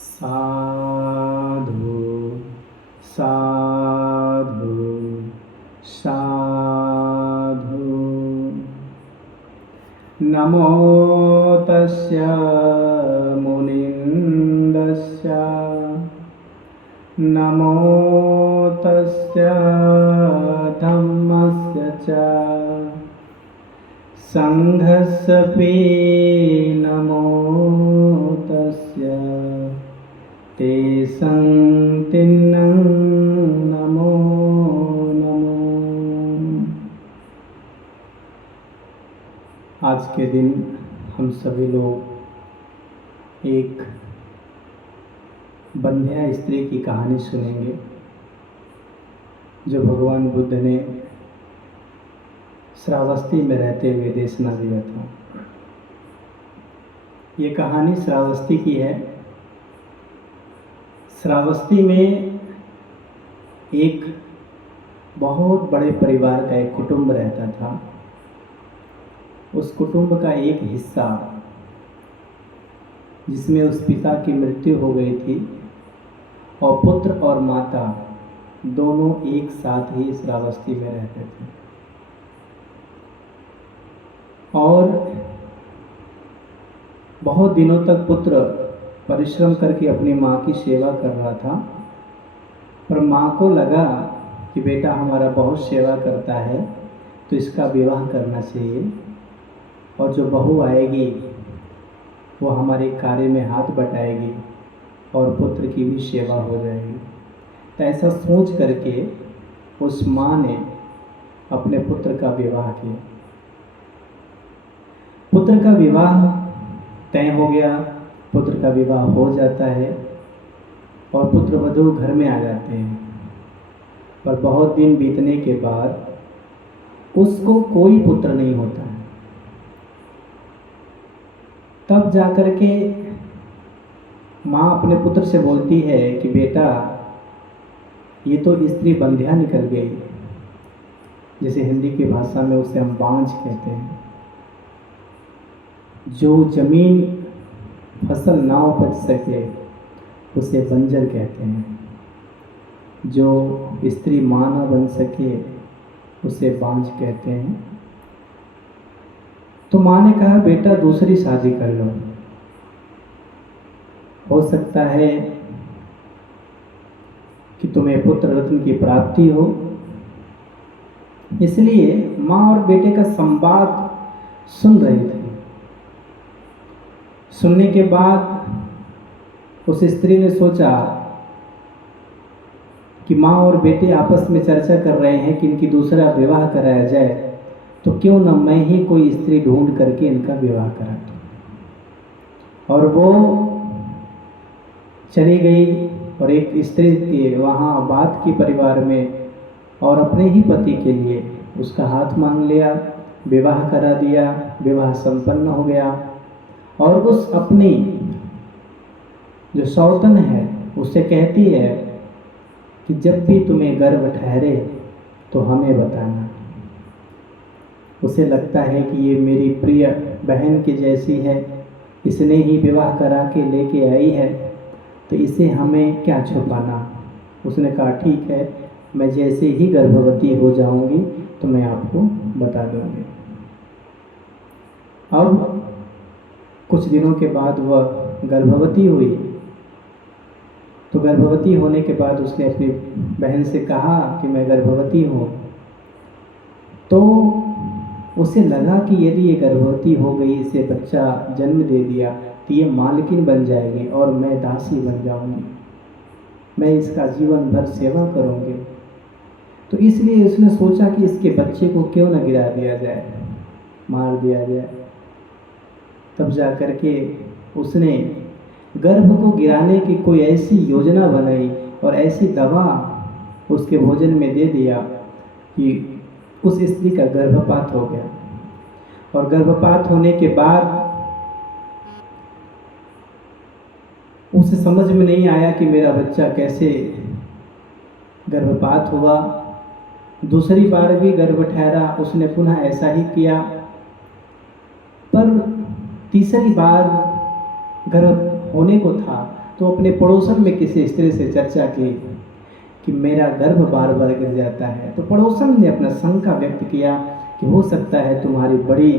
साधु साधु साधु। नमो तस्य मुनिन्दस्य नमो तस्य धम्मस्य च संघस्सपि नमो तस्य ते संतिन्नं नमो नमो। आज के दिन हम सभी लोग एक बंध्या स्त्री की कहानी सुनेंगे जो भगवान बुद्ध ने श्रावस्ती में रहते हुए देशना दिया था। ये कहानी श्रावस्ती की है। श्रावस्ती में एक बहुत बड़े परिवार का एक कुटुंब रहता था। उस कुटुंब का एक हिस्सा जिसमें उस पिता की मृत्यु हो गई थी और पुत्र और माता दोनों एक साथ ही श्रावस्ती में रहते थे। और बहुत दिनों तक पुत्र परिश्रम करके अपनी माँ की सेवा कर रहा था, पर माँ को लगा कि बेटा हमारा बहुत सेवा करता है तो इसका विवाह करना चाहिए, और जो बहू आएगी वो हमारे कार्य में हाथ बटाएगी और पुत्र की भी सेवा हो जाएगी। तो ऐसा सोच करके उस माँ ने अपने पुत्र का विवाह किया। पुत्र का विवाह तय हो गया, पुत्र का विवाह हो जाता है और पुत्र वधू घर में आ जाते हैं। पर बहुत दिन बीतने के बाद उसको कोई पुत्र नहीं होता है। तब जाकर के माँ अपने पुत्र से बोलती है कि बेटा ये तो स्त्री बंध्या निकल गई, जैसे हिंदी की भाषा में उसे हम बांझ कहते हैं। जो जमीन फसल ना उपज सके उसे बंजर कहते हैं। जो स्त्री माँ ना बन सके उसे बांझ कहते हैं। तो माँ ने कहा बेटा दूसरी शादी कर लो, हो सकता है कि तुम्हें पुत्र रत्न की प्राप्ति हो। इसलिए माँ और बेटे का संवाद सुन रही थी। सुनने के बाद उस स्त्री ने सोचा कि माँ और बेटे आपस में चर्चा कर रहे हैं कि इनकी दूसरा विवाह कराया जाए, तो क्यों न मैं ही कोई स्त्री ढूंढ करके इनका विवाह करा दूं। और वो चली गई और एक स्त्री के वहाँ बात की परिवार में और अपने ही पति के लिए उसका हाथ मांग लिया, विवाह करा दिया। विवाह संपन्न हो गया और उस अपनी जो सौतन है उससे कहती है कि जब भी तुम्हें गर्भ ठहरे तो हमें बताना। उसे लगता है कि ये मेरी प्रिय बहन की जैसी है, इसने ही विवाह करा के लेके आई है, तो इसे हमें क्या छुपाना। उसने कहा ठीक है, मैं जैसे ही गर्भवती हो जाऊंगी तो मैं आपको बता दूंगी। अब कुछ दिनों के बाद वह गर्भवती हुई। तो गर्भवती होने के बाद उसने अपनी बहन से कहा कि मैं गर्भवती हूँ। तो उसे लगा कि यदि ये गर्भवती हो गई, इसे बच्चा जन्म दे दिया, तो ये मालकिन बन जाएगी और मैं दासी बन जाऊंगी, मैं इसका जीवन भर सेवा करूंगी। तो इसलिए उसने सोचा कि इसके बच्चे को क्यों न गिरा दिया जाए, मार दिया जाए। तब जा कर के उसने गर्भ को गिराने की कोई ऐसी योजना बनाई और ऐसी दवा उसके भोजन में दे दिया कि उस स्त्री का गर्भपात हो गया। और गर्भपात होने के बाद उसे समझ में नहीं आया कि मेरा बच्चा कैसे गर्भपात हुआ। दूसरी बार भी गर्भ ठहरा, उसने पुनः ऐसा ही किया। पर तीसरी बार गर्भ होने को था तो अपने पड़ोसन में किसी स्त्री से चर्चा की कि मेरा गर्भ बार बार गिर जाता है। तो पड़ोसन ने अपना शंका व्यक्त किया कि हो सकता है तुम्हारी बड़ी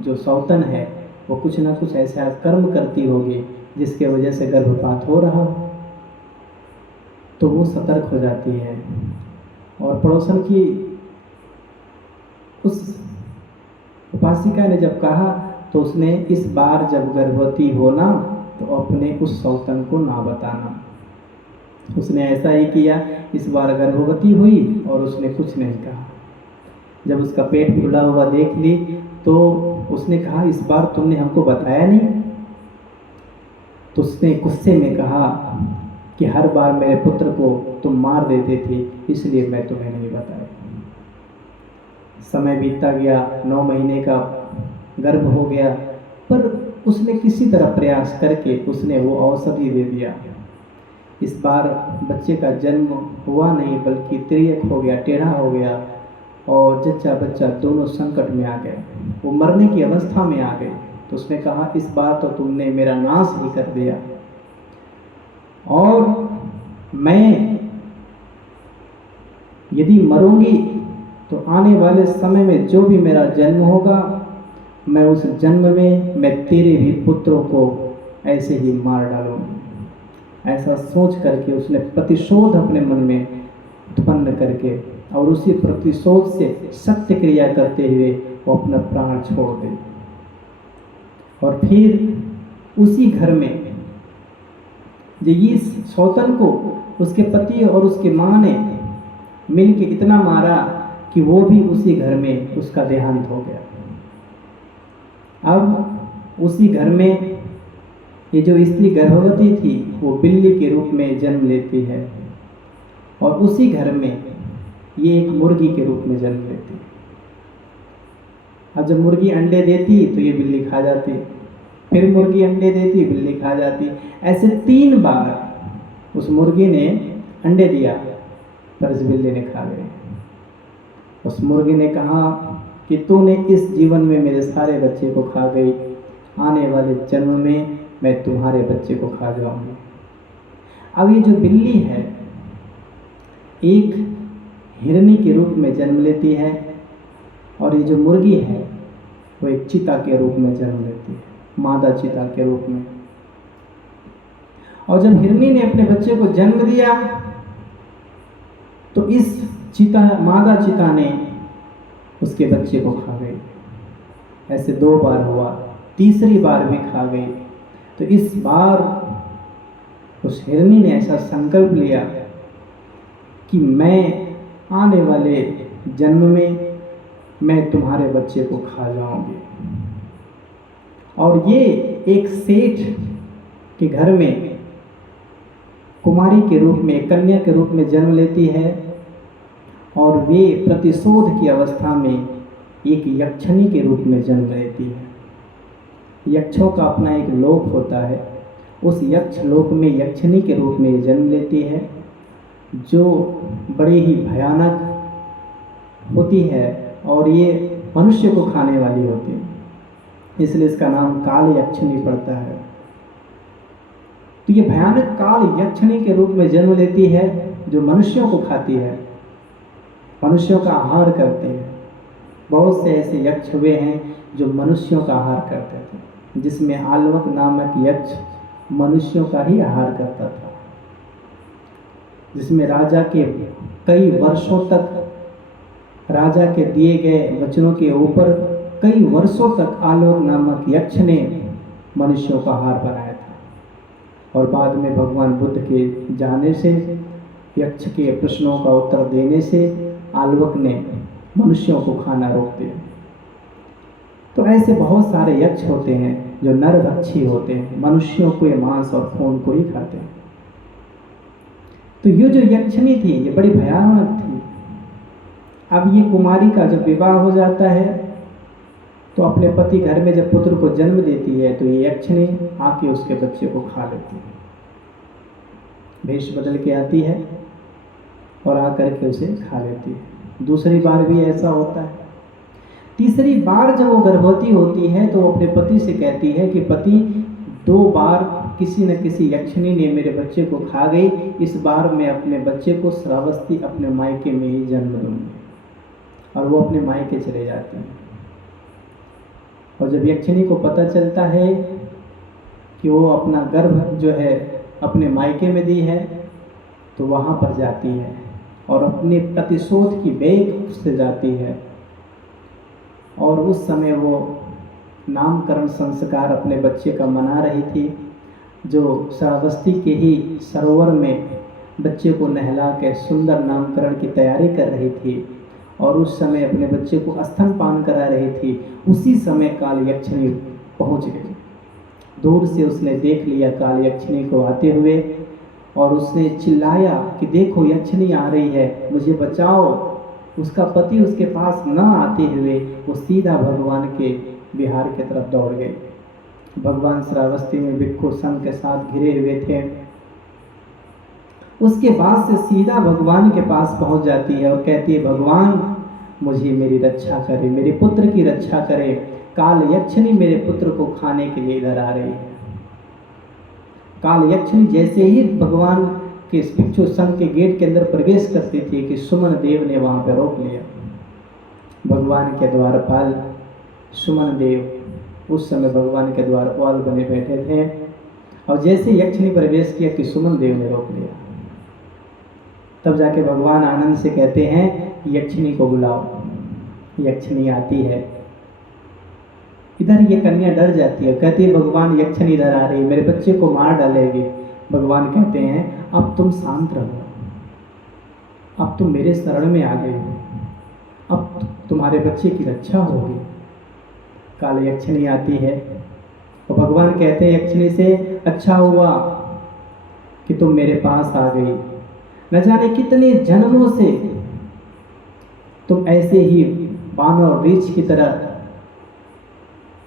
जो सौतन है वो कुछ ना कुछ ऐसा कर्म करती होगी जिसके वजह से गर्भपात हो रहा हो। तो वो सतर्क हो जाती है और पड़ोसन की उस उपासिका ने जब कहा तो उसने इस बार जब गर्भवती होना तो अपने उस सौतन को ना बताना। उसने ऐसा ही किया, इस बार गर्भवती हुई और उसने कुछ नहीं कहा। जब उसका पेट फूला हुआ देख ली तो उसने कहा इस बार तुमने हमको बताया नहीं। तो उसने गुस्से में कहा कि हर बार मेरे पुत्र को तुम मार देते थे इसलिए मैं तुम्हें नहीं बताया। समय बीतता गया, 9 महीने का गर्भ हो गया, पर उसने किसी तरह प्रयास करके उसने वो औषधि दे दिया। इस बार बच्चे का जन्म हुआ नहीं बल्कि तिर्यक हो गया, टेढ़ा हो गया और जच्चा बच्चा दोनों संकट में आ गए, वो मरने की अवस्था में आ गए। तो उसने कहा इस बार तो तुमने मेरा नाश ही कर दिया और मैं यदि मरूंगी तो आने वाले समय में जो भी मेरा जन्म होगा मैं उस जन्म में मैं तेरे भी पुत्रों को ऐसे ही मार डालूंगी। ऐसा सोच करके उसने प्रतिशोध अपने मन में उत्पन्न करके और उसी प्रतिशोध से सत्य क्रिया करते हुए वो अपना प्राण छोड़ दे। और फिर उसी घर में ये सौतन को उसके पति और उसके माँ ने मिलके इतना मारा कि वो भी उसी घर में उसका देहांत हो गया। अब उसी घर में ये जो स्त्री गर्भवती थी वो बिल्ली के रूप में जन्म लेती है और उसी घर में ये एक मुर्गी के रूप में जन्म लेती है। अब जब मुर्गी अंडे देती तो ये बिल्ली खा जाती, फिर मुर्गी अंडे देती बिल्ली खा जाती। ऐसे 3 बार उस मुर्गी ने अंडे दिया पर इस बिल्ली ने खा गए। उस मुर्गी ने कहा कि तूने इस जीवन में मेरे सारे बच्चे को खा गई, आने वाले जन्म में मैं तुम्हारे बच्चे को खा जाऊंगी। अब ये जो बिल्ली है एक हिरनी के रूप में जन्म लेती है और ये जो मुर्गी है वो एक चीता के रूप में जन्म लेती है, मादा चीता के रूप में। और जब हिरनी ने अपने बच्चे को जन्म दिया तो इस मादा चीता ने उसके बच्चे को खा गई। ऐसे 2 बार हुआ, तीसरी बार भी खा गई। तो इस बार उस हिरनी ने ऐसा संकल्प लिया कि मैं आने वाले जन्म में मैं तुम्हारे बच्चे को खा जाऊंगी। और ये एक सेठ के घर में कुमारी के रूप में, कन्या के रूप में जन्म लेती है और वे प्रतिशोध की अवस्था में एक यक्षिणी के रूप में जन्म लेती है। यक्षों का अपना एक लोक होता है, उस यक्ष लोक में यक्षिणी के रूप में जन्म लेती है जो बड़ी ही भयानक होती है और ये मनुष्य को खाने वाली होती है, इसलिए इसका नाम काल यक्षिणी पड़ता है। तो ये भयानक काल यक्षिणी के रूप में जन्म लेती है जो मनुष्यों को खाती है, मनुष्यों का आहार करते हैं। बहुत से ऐसे यक्ष हुए हैं जो मनुष्यों का आहार करते थे, जिसमें आल्वक नामक यक्ष मनुष्यों का ही आहार करता था, जिसमें राजा के कई वर्षों तक राजा के दिए गए वचनों के ऊपर कई वर्षों तक आलोक नामक यक्ष ने मनुष्यों का आहार बनाया था। और बाद में भगवान बुद्ध के जाने से, यक्ष के प्रश्नों का उत्तर देने से आल्वक ने मनुष्यों को खाना रोक दिया। तो ऐसे बहुत सारे यक्ष होते हैं जो नरभक्षी होते हैं, मनुष्यों के मांस और खून को ही खाते हैं। तो ये जो यक्षिणी थी ये बड़ी भयानक थी। अब ये कुमारी का जब विवाह हो जाता है तो अपने पति घर में जब पुत्र को जन्म देती है तो ये यक्षिणी आके उसके बच्चे को खा लेती है, भेष बदल के आती है और आकर के उसे खा लेती है। दूसरी बार भी ऐसा होता है। तीसरी बार जब वो गर्भवती होती है तो वो अपने पति से कहती है कि पति 2 बार किसी न किसी यक्षिणी ने मेरे बच्चे को खा गई, इस बार मैं अपने बच्चे को श्रावस्ती अपने मायके में ही जन्म दूंगी। और वो अपने मायके चले जाते हैं। और जब यक्षिणी को पता चलता है कि वो अपना गर्भ जो है अपने मायके में दी है, तो वहाँ पर जाती है और अपने प्रतिशोध की बेग से जाती है। और उस समय वो नामकरण संस्कार अपने बच्चे का मना रही थी, जो श्रावस्ती के ही सरोवर में बच्चे को नहला के सुंदर नामकरण की तैयारी कर रही थी। और उस समय अपने बच्चे को स्तनपान करा रही थी। उसी समय काल यक्षिणी पहुंच गई। दूर से उसने देख लिया काल यक्षिणी को आते हुए, और उसने चिल्लाया कि देखो यक्षिणी आ रही है, मुझे बचाओ। उसका पति उसके पास न आते हुए वो सीधा भगवान के विहार की तरफ दौड़ गई। भगवान श्रावस्ती में भिक्षु संघ के साथ घिरे हुए थे। उसके बाद से सीधा भगवान के पास पहुंच जाती है और कहती है, भगवान मुझे मेरी रक्षा करे, मेरे पुत्र की रक्षा करे। काल यक्षिणी मेरे पुत्र को खाने के लिए इधर आ रही है। काल यक्षिणी जैसे ही भगवान के भिक्षु संघ के गेट के अंदर प्रवेश करती थी कि सुमन देव ने वहां पर रोक लिया। भगवान के द्वारपाल सुमन देव उस समय भगवान के द्वारपाल बने बैठे थे, और जैसे यक्षिणी प्रवेश किया कि सुमन देव ने रोक लिया। तब जाके भगवान आनंद से कहते हैं, यक्षिणी को बुलाओ। यक्षिणी आती है। इधर ये कन्या डर जाती है, कहती है भगवान यक्षिणी इधर आ रही, मेरे बच्चे को मार डालेगी। भगवान कहते हैं, अब तुम शांत रहो, अब तुम मेरे शरण में आ गए हो, अब तुम्हारे बच्चे की रक्षा होगी। काल यक्षिणी आती है और भगवान कहते हैं यक्षिणी से, अच्छा हुआ कि तुम मेरे पास आ गई। न जाने कितने जन्मों से तुम ऐसे ही बानर और रीछ की तरह,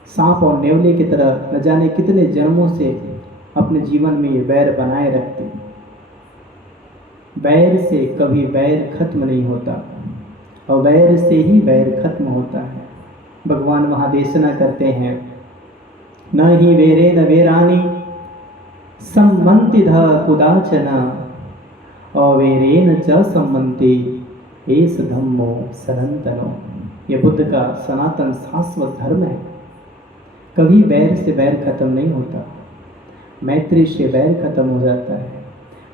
सांप और नेवले की तरह, न जाने कितने जन्मों से अपने जीवन में ये बैर बनाए रखते। बैर से कभी बैर खत्म नहीं होता, और बैर से ही बैर खत्म होता है। भगवान वहाँ देशना करते हैं, न ही वेरे न वेरानी सम्मंति ध कुदाचना, अवेरेन च सम्मंति एस धम्मो सनातनो। ये बुद्ध का सनातन शाश्वत धर्म है। कभी बैर से बैर खत्म नहीं होता, मैत्री से बैर खत्म हो जाता है।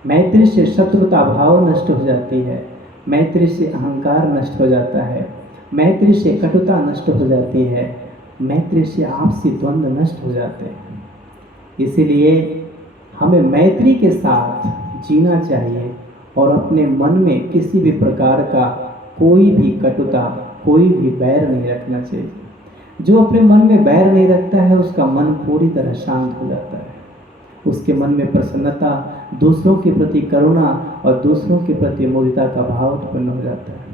मैत्री से शत्रुता भाव नष्ट हो जाती है, मैत्री से अहंकार नष्ट हो जाता है, मैत्री से कटुता नष्ट हो जाती है, मैत्री से आपसी द्वंद्व नष्ट हो जाते हैं। इसीलिए हमें मैत्री के साथ जीना चाहिए, और अपने मन में किसी भी प्रकार का कोई भी कटुता, कोई भी बैर नहीं रखना चाहिए। जो अपने मन में बैर नहीं रखता है, उसका मन पूरी तरह शांत हो जाता है। उसके मन में प्रसन्नता, दूसरों के प्रति करुणा और दूसरों के प्रति मुदिता का भाव उत्पन्न हो जाता है।